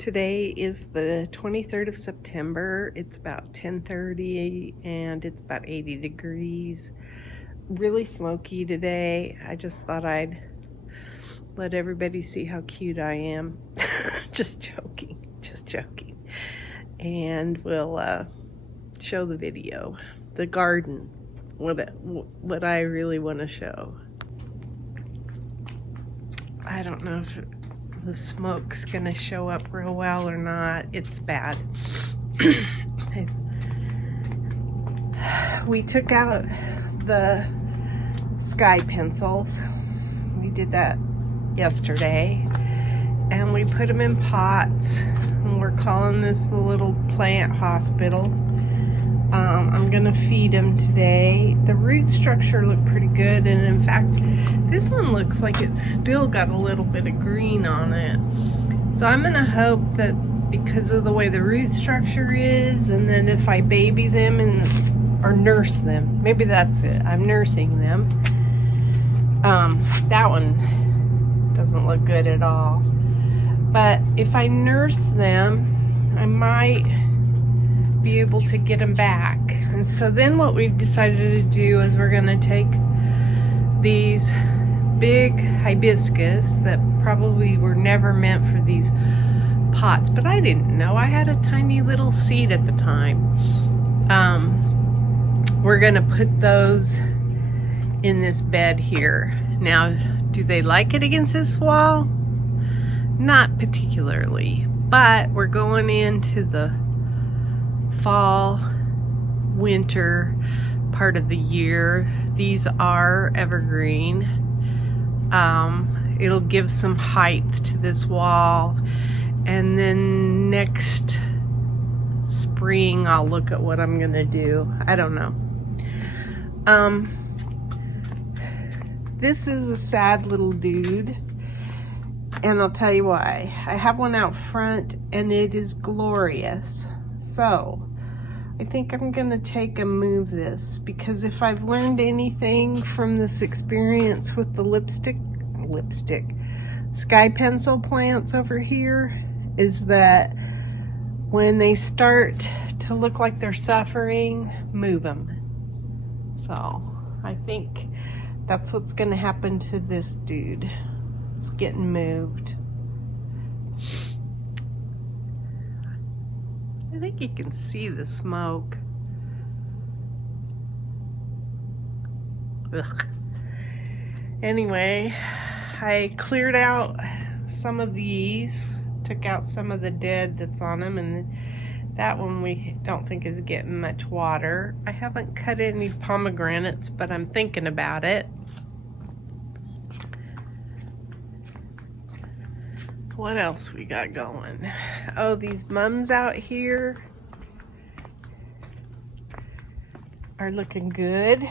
Today is the 23rd of September. It's about 10:30 and it's about 80 degrees. Really smoky today. I just thought I'd let everybody see how cute I am. Just joking. And we'll show the video, the garden, what I really want to show. I don't know if the smoke's gonna show up real well or not. It's bad. We took out the sky pencils. We did that yesterday, and we put them in pots, and we're calling this the little plant hospital. I'm gonna feed them today. The root structure looked pretty good, and in fact this one looks like it's still got a little bit of green on it. So I'm gonna hope that because of the way the root structure is, and then if I baby them or nurse them, maybe that's it, I'm nursing them. That one doesn't look good at all, but if I nurse them, I might be able to get them back. And so then what we've decided to do is we're gonna take these big hibiscus that probably were never meant for these pots, but I didn't know. I had a tiny little seed at the time. We're gonna put those in this bed here. Now, do they like it against this wall? Not particularly, but we're going into the fall, winter part of the year. These are evergreen. It'll give some height to this wall, and then next spring I'll look at what I'm gonna do. I don't know. This is a sad little dude, and I'll tell you why. I have one out front and it is glorious. So I think I'm gonna take and move this, because if I've learned anything from this experience with the lipstick sky pencil plants over here, is that when they start to look like they're suffering, move them. So I think that's what's gonna happen to this dude. It's getting moved. I think you can see the smoke. Ugh. Anyway, I cleared out some of these, took out some of the dead that's on them, and that one we don't think is getting much water. I haven't cut any pomegranates, but I'm thinking about it. What else we got going? Oh, these mums out here are looking good.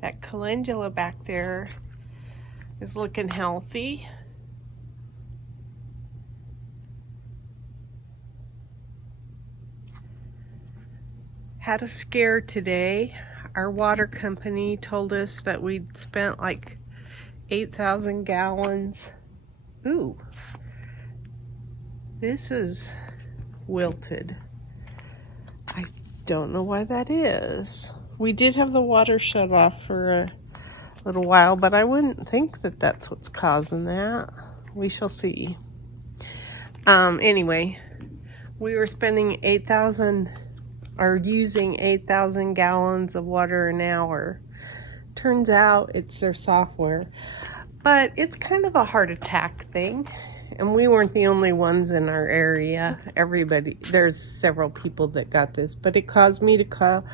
That calendula back there is looking healthy. Had a scare today. Our water company told us that we'd spent like 8,000 gallons. Ooh, this is wilted. I don't know why that is. We did have the water shut off for a little while, but I wouldn't think that that's what's causing that. We shall see. Anyway, we were spending 8,000 or using 8,000 gallons of water an hour. Turns out it's their software, but it's kind of a heart attack thing, and we weren't the only ones in our area. There's several people that got this, but it caused me to call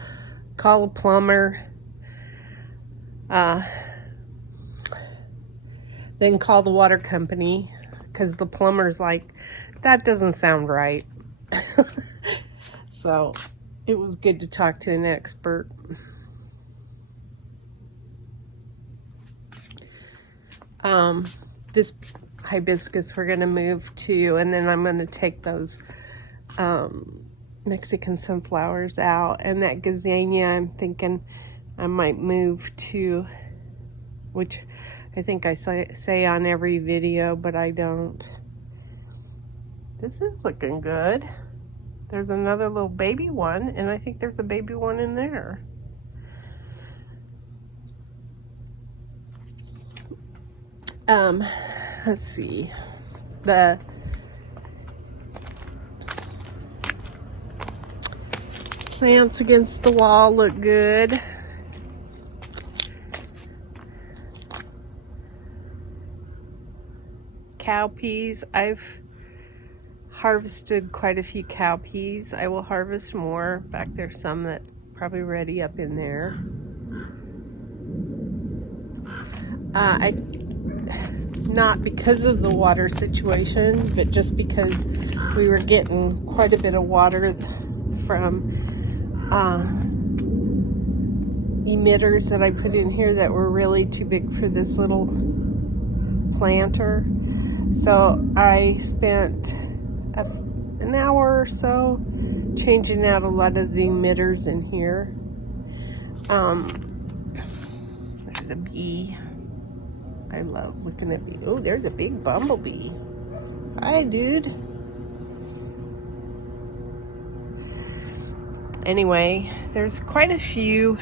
a plumber, then call the water company, because the plumber's like, that doesn't sound right. So it was good to talk to an expert. This hibiscus we're gonna move to, and then I'm gonna take those Mexican sunflowers out, and that gazania I'm thinking I might move to, which I think I say on every video, but I don't. This is looking good. There's another little baby one, and I think there's a baby one in there. Let's see. The plants against the wall look good. Cowpeas, I've harvested quite a few cowpeas. I will harvest more. In fact, there's some that's probably ready up in there. Not because of the water situation, but just because we were getting quite a bit of water from emitters that I put in here that were really too big for this little planter. So I spent an hour or so changing out a lot of the emitters in here. There's a bee. I love looking at bees. Oh, there's a big bumblebee. Hi, dude. Anyway, there's quite a few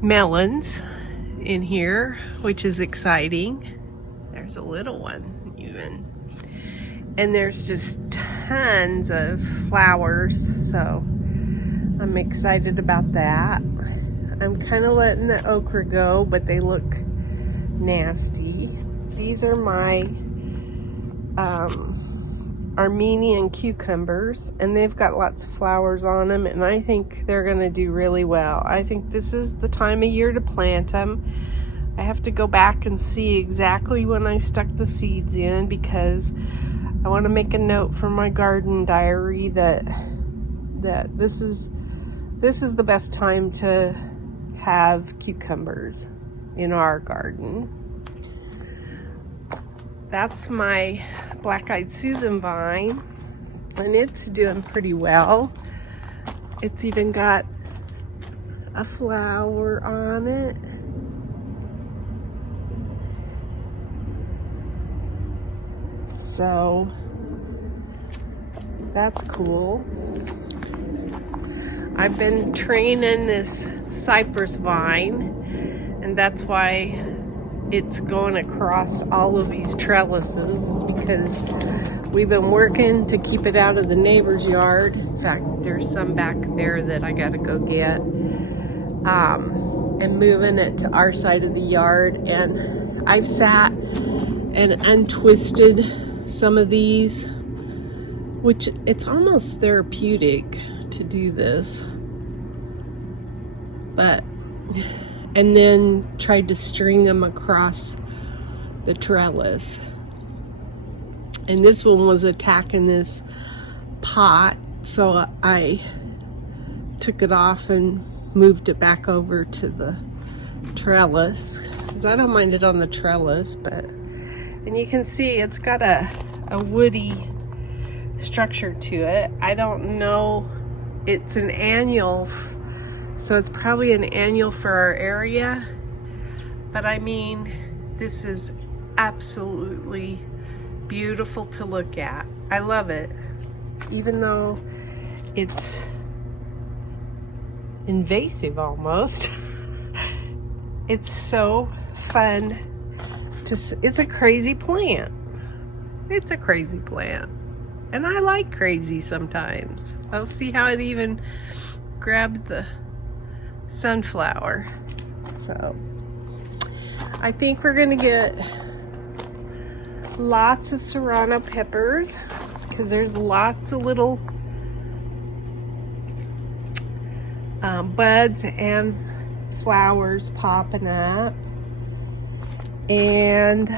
melons in here, which is exciting. There's a little one even. And there's just tons of flowers, so I'm excited about that. I'm kind of letting the okra go, but they look nasty. These are my Armenian cucumbers, and they've got lots of flowers on them, and I think they're gonna do really well. I think this is the time of year to plant them. I have to go back and see exactly when I stuck the seeds in, because I want to make a note for my garden diary that this is the best time to have cucumbers in our garden. That's my black-eyed Susan vine, and it's doing pretty well. It's even got a flower on it. So that's cool. I've been training this cypress vine, and that's why it's going across all of these trellises, is because we've been working to keep it out of the neighbor's yard. In fact, there's some back there that I gotta go get, and moving it to our side of the yard. And I've sat and untwisted some of these, which it's almost therapeutic to do this, but and then tried to string them across the trellis. And this one was attacking this pot, so I took it off and moved it back over to the trellis, because I don't mind it on the trellis. But, and you can see it's got a woody structure to it. I don't know, it's an annual, so it's probably an annual for our area, but I mean, this is absolutely beautiful to look at. I love it, even though it's invasive almost. It's so fun it's a crazy plant. It's a crazy plant, and I like crazy sometimes. I'll see how it even grabbed the sunflower. So I think we're gonna get lots of serrano peppers, because there's lots of little buds and flowers popping up. And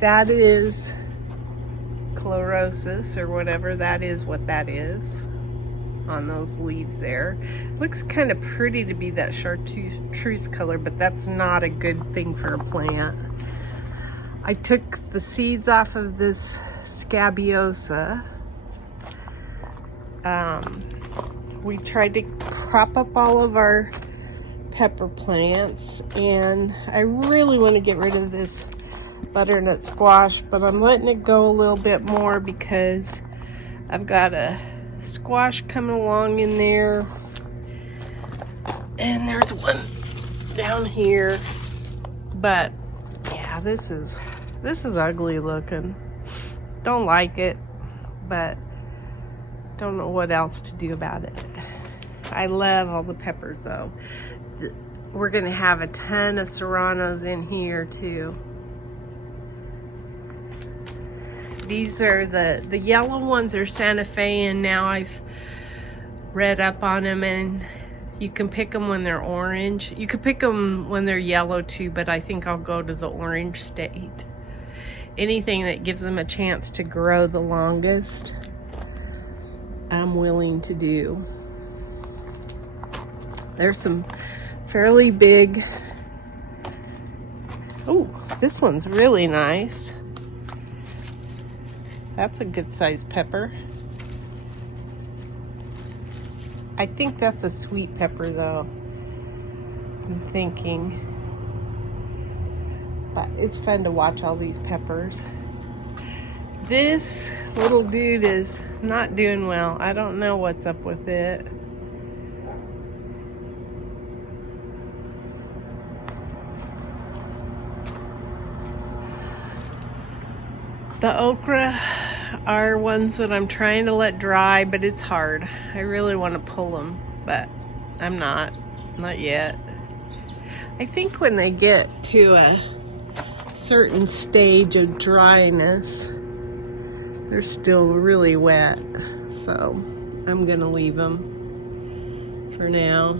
that is chlorosis, or whatever that is, what that is on those leaves there. Looks kind of pretty to be that chartreuse color, but that's not a good thing for a plant. I took the seeds off of this scabiosa. We tried to prop up all of our pepper plants, and I really want to get rid of this butternut squash, but I'm letting it go a little bit more because I've got a squash coming along in there, and there's one down here. But yeah, this is ugly looking. Don't like it, but don't know what else to do about it. I love all the peppers though. We're gonna have a ton of serranos in here too. These are the yellow ones are Santa Fe, and now I've read up on them, and you can pick them when they're orange. You could pick them when they're yellow too, but I think I'll go to the orange state. Anything that gives them a chance to grow the longest, I'm willing to do. There's some fairly big. Oh, this one's really nice. That's a good sized pepper. I think that's a sweet pepper though, I'm thinking. But it's fun to watch all these peppers. This little dude is not doing well. I don't know what's up with it. The okra are ones that I'm trying to let dry, but it's hard. I really want to pull them, but I'm not yet. I think when they get to a certain stage of dryness, they're still really wet, so I'm gonna leave them for now.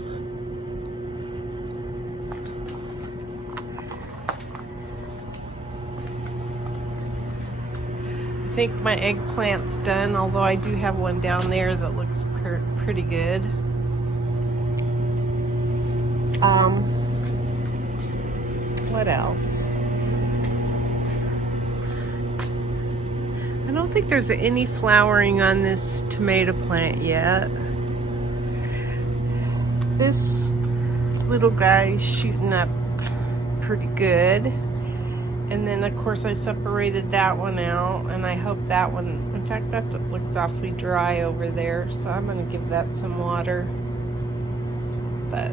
I think my eggplant's done, although I do have one down there that looks pretty good. What else? I don't think there's any flowering on this tomato plant yet. This little guy is shooting up pretty good. And then of course I separated that one out, and I hope that one, in fact that looks awfully dry over there, so I'm gonna give that some water. But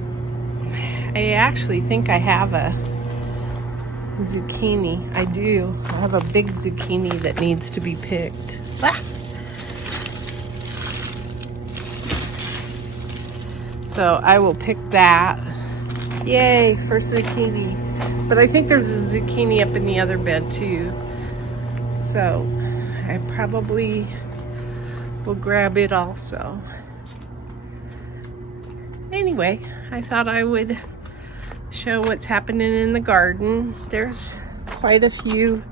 I actually think I have a zucchini. I do. I have a big zucchini that needs to be picked. Ah! So I will pick that. Yay for zucchini. But I think there's a zucchini up in the other bed too. So I probably will grab it also. Anyway, I thought I would show what's happening in the garden. There's quite a few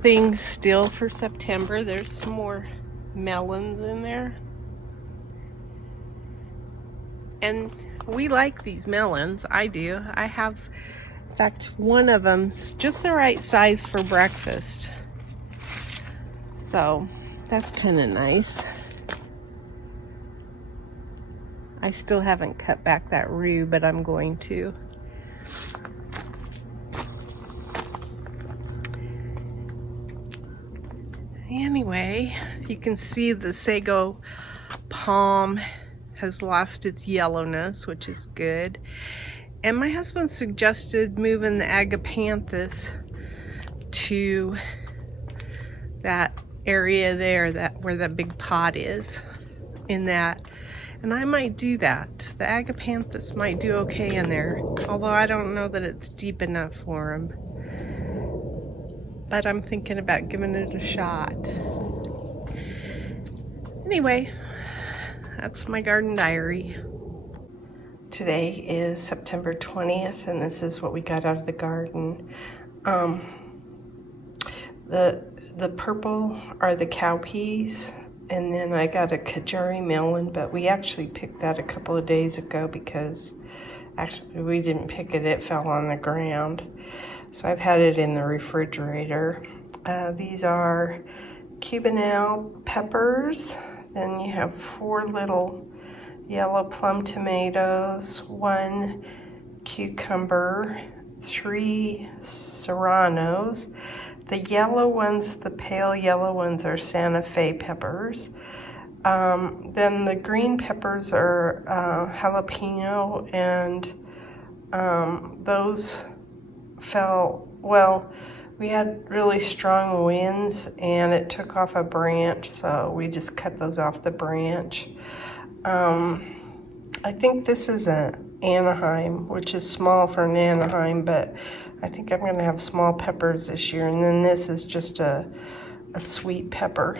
things still for September. There's some more melons in there. And we like these melons. I do. I have, in fact, one of them's just the right size for breakfast. So that's kind of nice. I still haven't cut back that rue, but I'm going to. Anyway, you can see the sago palm has lost its yellowness, which is good. And my husband suggested moving the agapanthus to that area there, where that big pot is in that. And I might do that. The agapanthus might do okay in there, although I don't know that it's deep enough for him. But I'm thinking about giving it a shot. Anyway, that's my garden diary. Today is September 20th, and this is what we got out of the garden. The purple are the cowpeas, and then I got a Kajuri melon, but we actually picked that a couple of days ago because actually we didn't pick it, it fell on the ground. So I've had it in the refrigerator. These are Cubanelle peppers. Then you have 4 little yellow plum tomatoes, 1 cucumber, 3 serranos. The yellow ones, the pale yellow ones, are Santa Fe peppers. Then the green peppers are jalapeno, and those fell, well, we had really strong winds and it took off a branch, so we just cut those off the branch. I think this is an Anaheim, which is small for an Anaheim, but I think I'm gonna have small peppers this year. And then this is just a sweet pepper.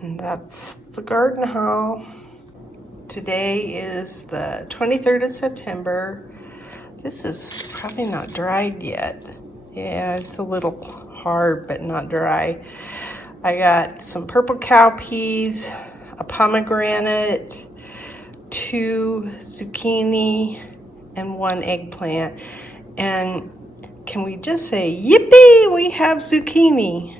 And that's the garden haul. Today is the 23rd of September. This is probably not dried yet. Yeah, it's a little hard, but not dry. I got some purple cowpeas, a pomegranate, 2 zucchini, and 1 eggplant. And can we just say, yippee, we have zucchini.